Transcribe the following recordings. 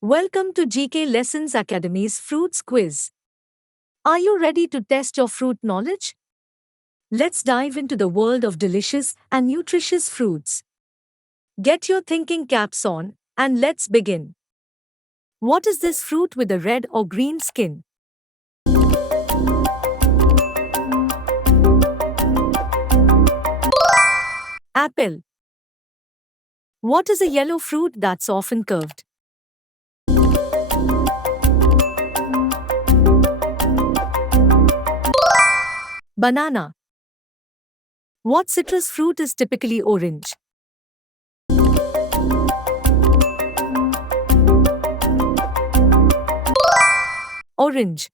Welcome to GK Lessons Academy's Fruits Quiz. Are you ready to test your fruit knowledge? Let's dive into the world of delicious and nutritious fruits. Get your thinking caps on, and let's begin. What is this fruit with a red or green skin? Apple. What is a yellow fruit that's often curved? Banana. What citrus fruit is typically orange? Orange.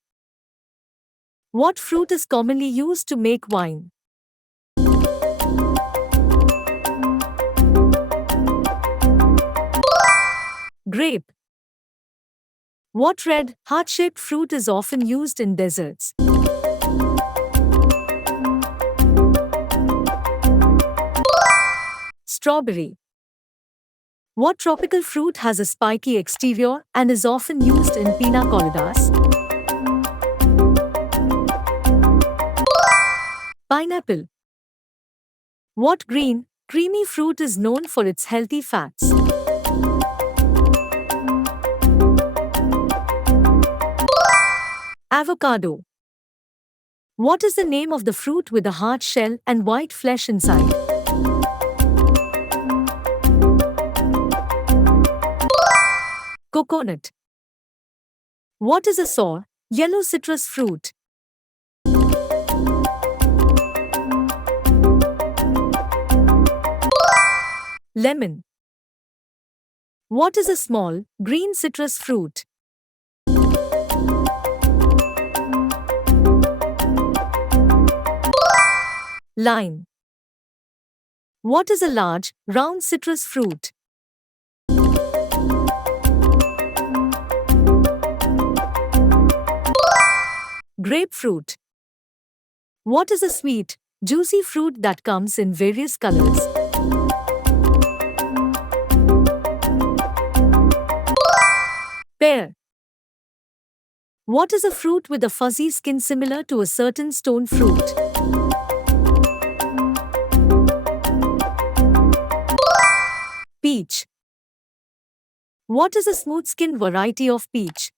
What fruit is commonly used to make wine? Grape. What red, heart-shaped fruit is often used in desserts? Strawberry. What tropical fruit has a spiky exterior and is often used in pina coladas? Pineapple. What green, creamy fruit is known for its healthy fats? Avocado. What is the name of the fruit with a hard shell and white flesh inside? Coconut. What is a sour, yellow citrus fruit? Lemon. What is a small, green citrus fruit? Lime. What is a large, round citrus fruit? Grapefruit. What is a sweet, juicy fruit that comes in various colors? Pear. What is a fruit with a fuzzy skin similar to a certain stone fruit? Peach. What is a smooth-skinned variety of peach?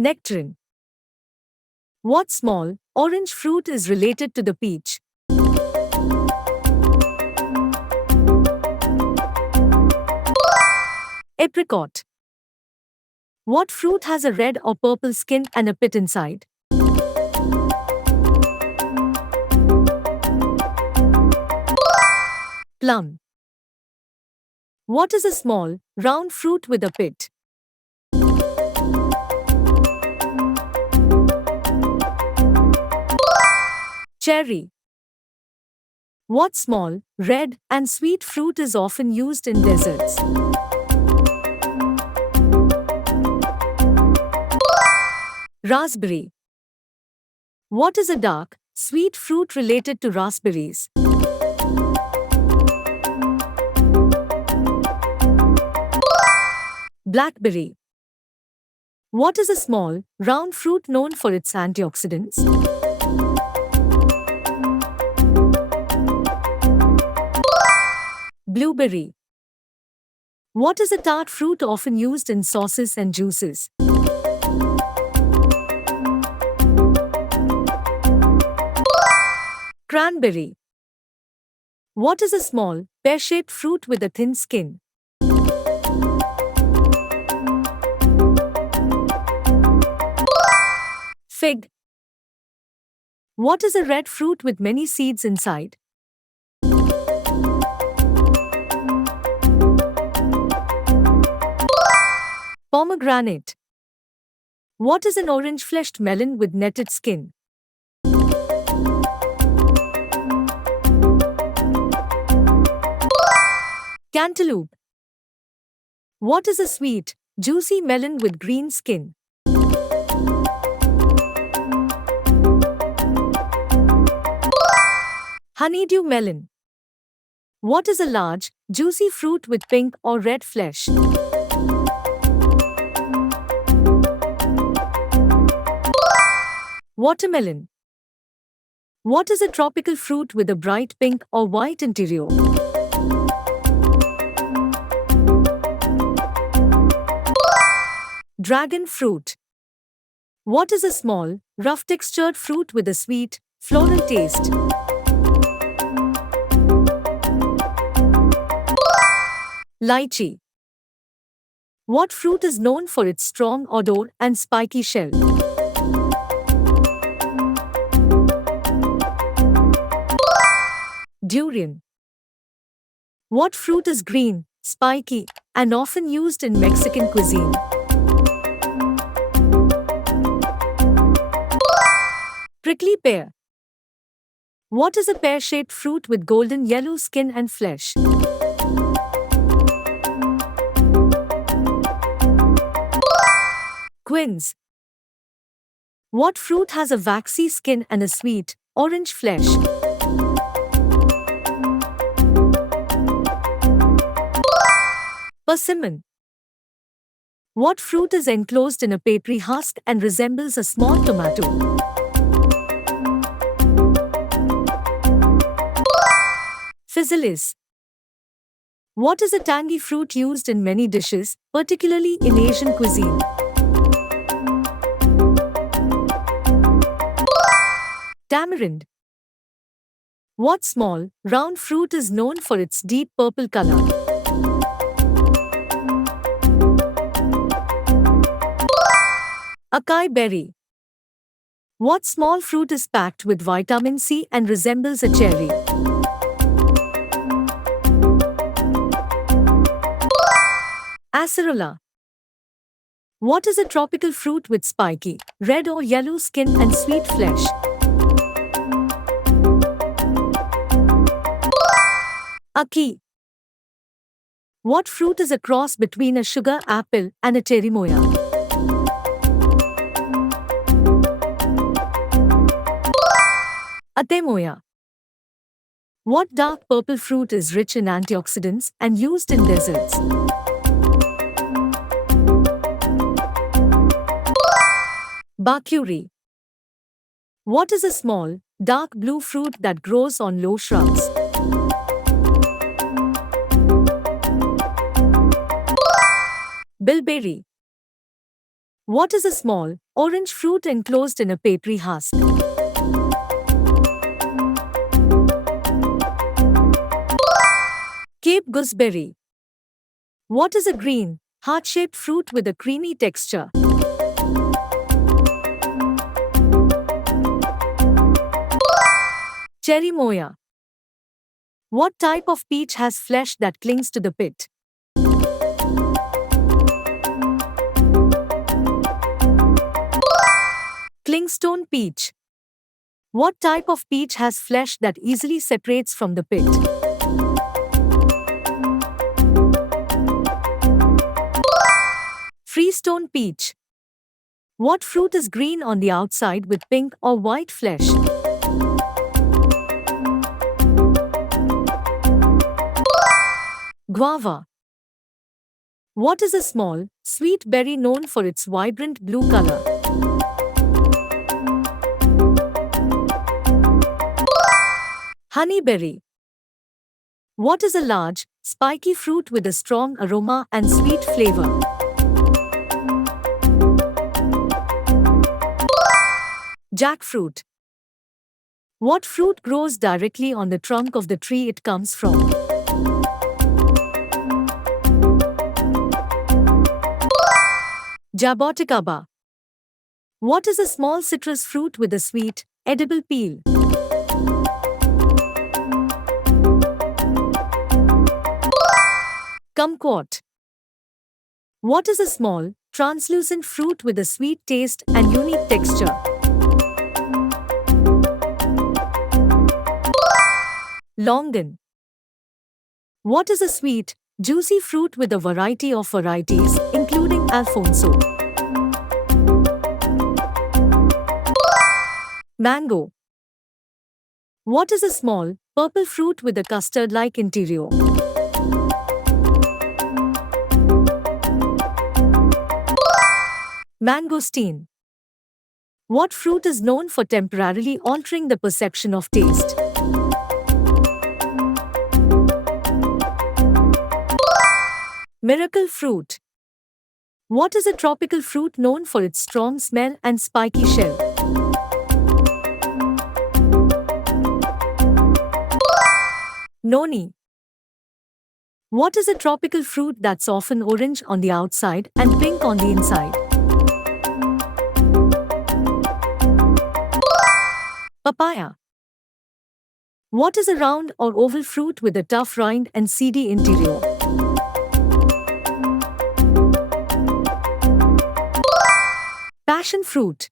Nectarine. What small, orange fruit is related to the peach? Apricot. What fruit has a red or purple skin and a pit inside? Plum. What is a small, round fruit with a pit? Cherry. What small, red, and sweet fruit is often used in desserts? Raspberry. What is a dark, sweet fruit related to raspberries? Blackberry. What is a small, round fruit known for its antioxidants? Blueberry. What is a tart fruit often used in sauces and juices? Cranberry. What is a small, pear-shaped fruit with a thin skin? Fig. What is a red fruit with many seeds inside? Pomegranate. What is an orange-fleshed melon with netted skin? Cantaloupe. What is a sweet, juicy melon with green skin? Honeydew melon. What is a large, juicy fruit with pink or red flesh? Watermelon. What is a tropical fruit with a bright pink or white interior? Dragon fruit. What is a small, rough textured fruit with a sweet, floral taste? Lychee. What fruit is known for its strong odor and spiky shell? Durian. What fruit is green, spiky, and often used in Mexican cuisine? Prickly pear. What is a pear-shaped fruit with golden yellow skin and flesh? Quince. What fruit has a waxy skin and a sweet, orange flesh? Persimmon. What fruit is enclosed in a papery husk and resembles a small tomato? Physalis. What is a tangy fruit used in many dishes, particularly in Asian cuisine? Tamarind. What small, round fruit is known for its deep purple color? Acai berry. What small fruit is packed with vitamin C and resembles a cherry? Acerola. What is a tropical fruit with spiky, red or yellow skin and sweet flesh? Aki. What fruit is a cross between a sugar apple and a cherimoya? Atemoya. What dark purple fruit is rich in antioxidants and used in desserts? Bakuri. What is a small, dark blue fruit that grows on low shrubs? Bilberry. What is a small, orange fruit enclosed in a papery husk? Cape gooseberry. What is a green, heart-shaped fruit with a creamy texture? Cherimoya. What type of peach has flesh that clings to the pit? Clingstone peach. What type of peach has flesh that easily separates from the pit? Freestone peach. What fruit is green on the outside with pink or white flesh? Guava. What is a small, sweet berry known for its vibrant blue color? Honeyberry. What is a large, spiky fruit with a strong aroma and sweet flavor? Jackfruit. What fruit grows directly on the trunk of the tree it comes from? Jaboticaba. What is a small citrus fruit with a sweet, edible peel? Kumquat. What is a small, translucent fruit with a sweet taste and unique texture? Longan. What is a sweet, juicy fruit with a variety of varieties, including Alfonso? Mango. What is a small, Purple fruit with a custard-like interior. Mangosteen. What fruit is known for temporarily altering the perception of taste? Miracle fruit. What is a tropical fruit known for its strong smell and spiky shell? Noni. What is a tropical fruit that's often orange on the outside and pink on the inside? Papaya. What is a round or oval fruit with a tough rind and seedy interior? Passion fruit.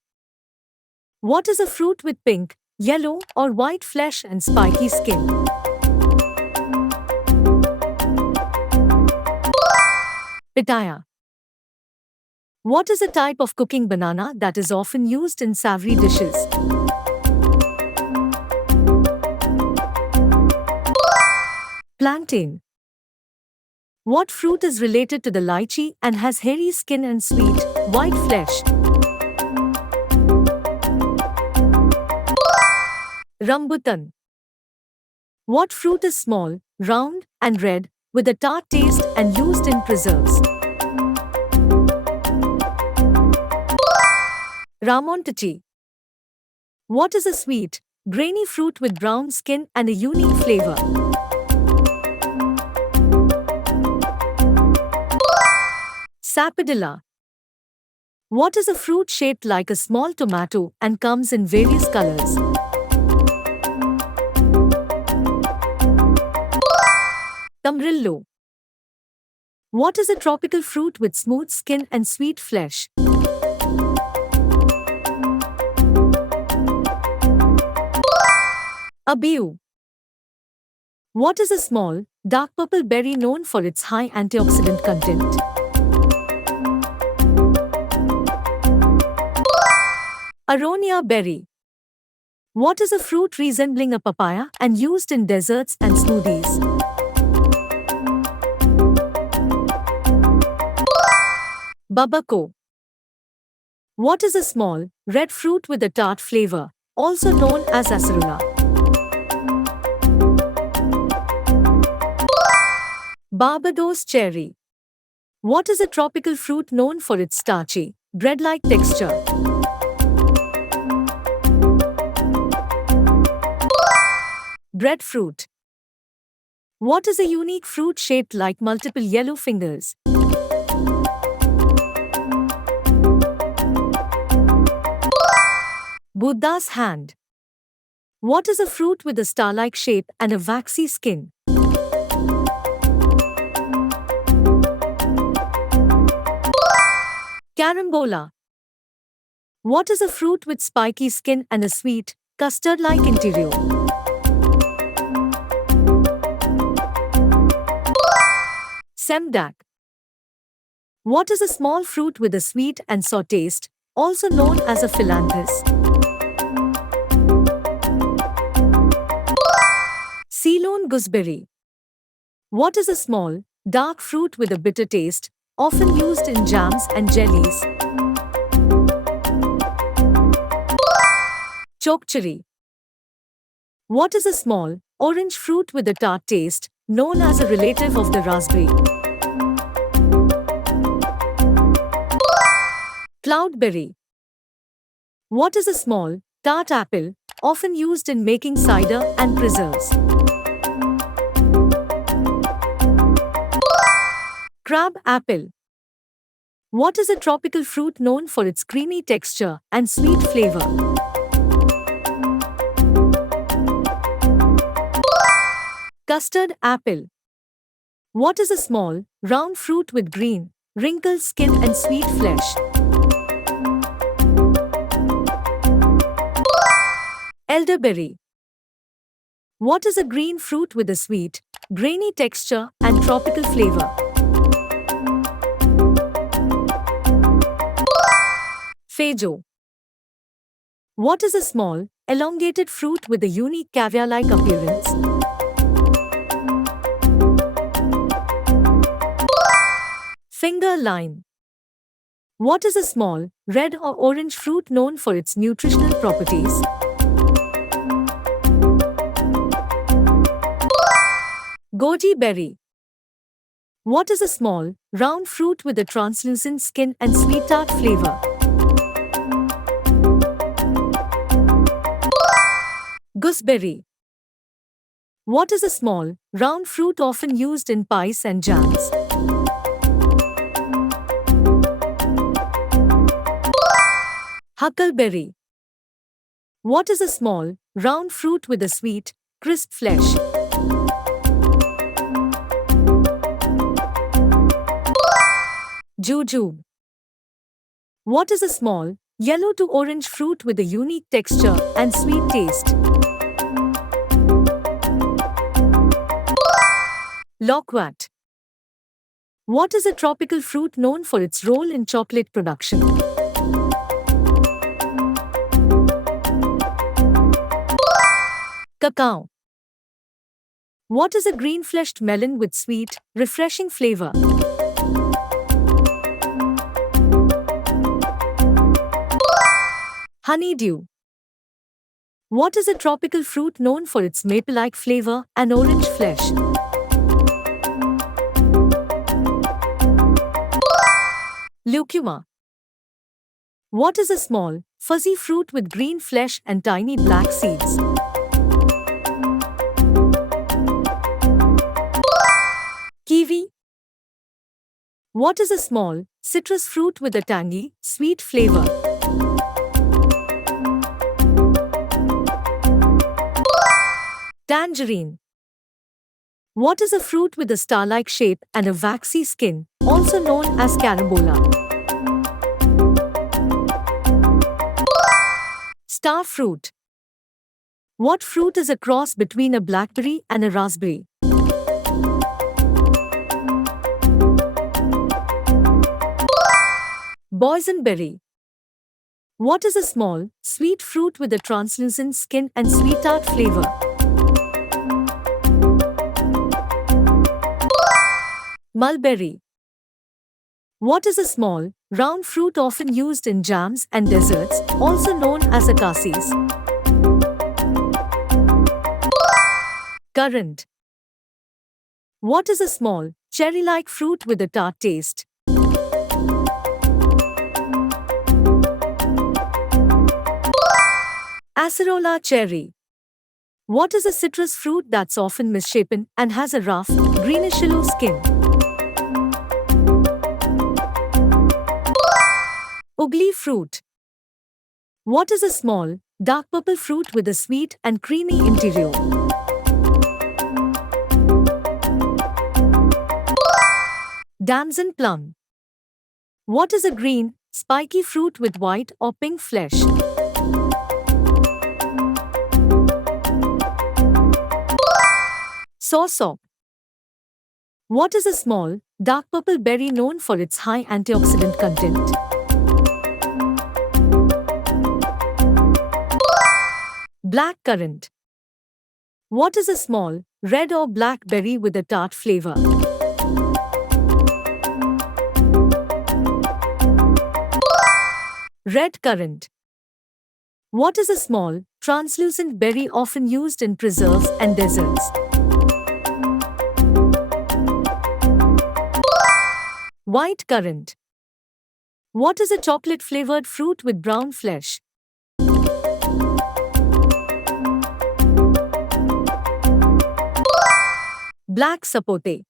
What is a fruit with pink, yellow, or white flesh and spiky skin? Pitaya. What is a type of cooking banana that is often used in savory dishes? Plantain. What fruit is related to the lychee and has hairy skin and sweet, white flesh? Rambutan. What fruit is small, round, and red, with a tart taste and used in preserves? Ramontachi. What is a sweet, grainy fruit with brown skin and a unique flavor? Sapodilla. What is a fruit shaped like a small tomato and comes in various colors? Camarillo. What is a tropical fruit with smooth skin and sweet flesh? Abiu. What is a small, dark purple berry known for its high antioxidant content? Aronia berry. What is a fruit resembling a papaya and used in desserts and smoothies? Babako. What is a small, red fruit with a tart flavor, also known as acerola? Barbados cherry. What is a tropical fruit known for its starchy, bread-like texture? Breadfruit. What is a unique fruit shaped like multiple yellow fingers? Buddha's hand. What is a fruit with a star-like shape and a waxy skin? Carambola. What is a fruit with spiky skin and a sweet, custard-like interior? Semdak. What is a small fruit with a sweet and sour taste, also known as a philanthus? Ceylon gooseberry. What is a small, dark fruit with a bitter taste, often used in jams and jellies? Chokcherry. What is a small, orange fruit with a tart taste, known as a relative of the raspberry? Cloudberry. What is a small, tart apple, often used in making cider and preserves? Crab apple. What is a tropical fruit known for its creamy texture and sweet flavor? Custard apple. What is a small, round fruit with green, wrinkled skin and sweet flesh? Elderberry. What is a green fruit with a sweet, grainy texture and tropical flavor? Feijoa. What is a small, elongated fruit with a unique caviar-like appearance? Finger lime. What is a small, red or orange fruit known for its nutritional properties? Goji berry. What is a small, round fruit with a translucent skin and sweet tart flavor? Gooseberry. What is a small, round fruit often used in pies and jams? Huckleberry. What is a small, round fruit with a sweet, crisp flesh? Jujube. What is a small, yellow to orange fruit with a unique texture and sweet taste? Loquat. What is a tropical fruit known for its role in chocolate production? Cacao. What is a green-fleshed melon with sweet, refreshing flavor? Honeydew. What is a tropical fruit known for its maple-like flavor and orange flesh? Lucuma. What is a small, fuzzy fruit with green flesh and tiny black seeds? Kiwi. What is a small, citrus fruit with a tangy, sweet flavor? Tangerine. What is a fruit with a star-like shape and a waxy skin, also known as carambola? Star fruit. What fruit is a cross between a blackberry and a raspberry? Boysenberry. What is a small, sweet fruit with a translucent skin and sweet tart flavor? Mulberry. What is a small, round fruit often used in jams and desserts, also known as a cassis? Currant. What is a small, cherry-like fruit with a tart taste? Acerola cherry. What is a citrus fruit that's often misshapen and has a rough, greenish-yellow skin? Ugly fruit. What is a small, dark purple fruit with a sweet and creamy interior? Damson plum. What is a green, spiky fruit with white or pink flesh? Soursop. What is a small, dark purple berry known for its high antioxidant content? Blackcurrant. What is a small, red or black berry with a tart flavor? Red currant. What is a small, translucent berry often used in preserves and desserts? White currant. What is a chocolate-flavored fruit with brown flesh? Black sapote.